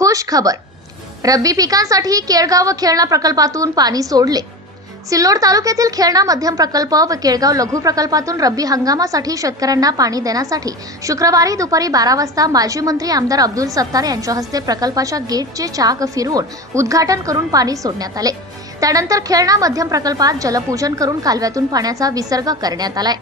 खुश खबर. रब्बी पिकांसाठी केळगाव व खेळणा प्रकल्पातून पाणी सोडले. सिल्लोड तालुक्यातील खेळणा मध्यम प्रकल्प व केळगाव लघु प्रकल्पातून रब्बी हंगामासाठी शेतकऱ्यांना पाणी देण्यासाठी शुक्रवारी दुपारी बारा वाजता माजी मंत्री आमदार अब्दुल सत्तार यांच्या हस्ते प्रकल्पाच्या गेटचे चाक फिरवून उद्घाटन करून पाणी सोडण्यात आले. त्यानंतर खेळणा मध्यम प्रकल्पात जलपूजन करून कालव्यातून पाण्याचा विसर्ग करण्यात आलाय.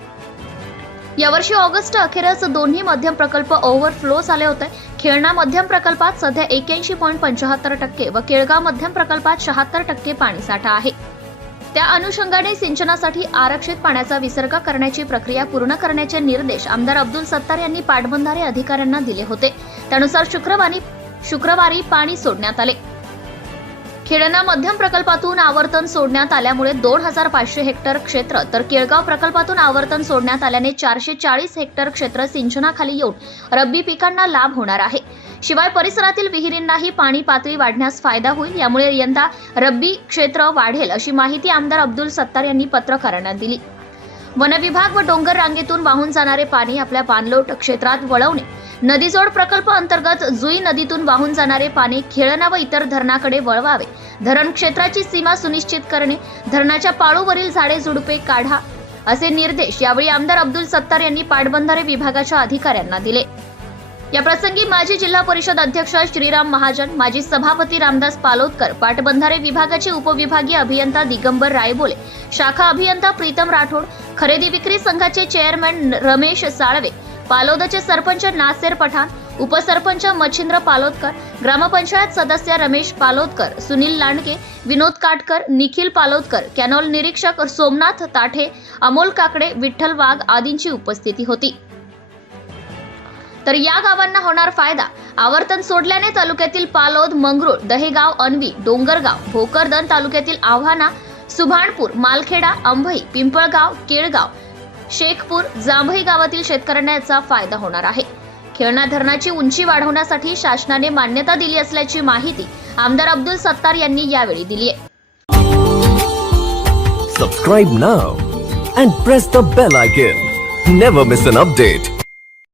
यावर्षी ऑगस्ट अखेरच दोन्ही मध्यम प्रकल्प ओव्हरफ्लो झाले होते. खेळणा मध्यम प्रकल्पात सध्या एक्याऐंशी पॉईंट पंच्याहत्तर टक्के व केळगाव मध्यम प्रकल्पात शहात्तर टक्के पाणीसाठा आहे. त्या अनुषंगाने सिंचनासाठी आरक्षित पाण्याचा विसर्ग करण्याची प्रक्रिया पूर्ण करण्याचे निर्देश आमदार अब्दुल सत्तार यांनी पाटबंधारे अधिकाऱ्यांना दिले होते. त्यानुसार शुक्रवारी शुक्रवारी पाणी सोडण्यात आले. खेळणा मध्यम प्रकल्पातून आवर्तन सोडण्यात आल्यामुळे दोन हजार पाचशे हेक्टर क्षेत्र तर केळगाव प्रकल्पातून आवर्तन सोडण्यात आल्याने चारशे चाळीस हेक्टर क्षेत्र सिंचनाखाली येऊन रब्बी पिकांना लाभ होणार आहे. शिवाय परिसरातील विहिरींनाही पाणी पातळी वाढण्यास फायदा होईल यामुळे यंदा रब्बी क्षेत्र वाढेल अशी माहिती आमदार अब्दुल सत्तार यांनी पत्रकारांना दिली. वनविभाग व डोंगर रांगेतून वाहून जाणारे पाणी आपल्या पाणलोट क्षेत्रात वळवणे नदीजोड प्रकल्प अंतर्गत जुई नदीतून वाहून जाणारे पाणी खेळणा व इतर धरणाकडे वळवावे. धरण क्षेत्राची सीमा सुनिश्चित करणे धरणाच्या पाळूवरील झाडे झुडपे काढा असे निर्देश यावेळी आमदार अब्दुल सत्तार यांनी पाटबंधारे विभागाच्या अधिकाऱ्यांना दिले. या प्रसंगी माजी जिल्हा परिषद अध्यक्ष श्रीराम महाजन माजी सभापती रामदास पालोदकर पाटबंधारे विभागाचे उपविभागीय अभियंता दिगंबर रायबोले शाखा अभियंता प्रीतम राठोड खरेदी विक्री संघाचे चेअरमॅन रमेश साळवे पालोदचे सरपंच नासेर पठाण उपसरपंच मच्छिंद्र पालोदकर ग्रामपंचायत सदस्य रमेश पालोदकर सुनील लांडके विनोद काटकर निखिल पालोदकर कॅनॉल निरीक्षक सोमनाथ ताठे अमोल काकडे विठ्ठल वाघ आदींची उपस्थिती होती. तर या गावांना होणार फायदा. आवर्तन सोडल्याने तालुक्यातील पालोद मंगरुळ दहेगाव अनवी डोंगरगाव भोकरदन तालुक्यातील आव्हाना सुभाणपूर मालखेडा अंभई पिंपळगाव केळगाव शेखपूर जांभई गावातील शेतकऱ्यांना याचा फायदा होणार आहे. खेळणा धरणाची उंची वाढवण्यासाठी शासनाने मान्यता दिली असल्याची माहिती आमदार अब्दुल सत्तार यांनी यावेळी दिली आहे. Subscribe now and press the bell icon never miss an update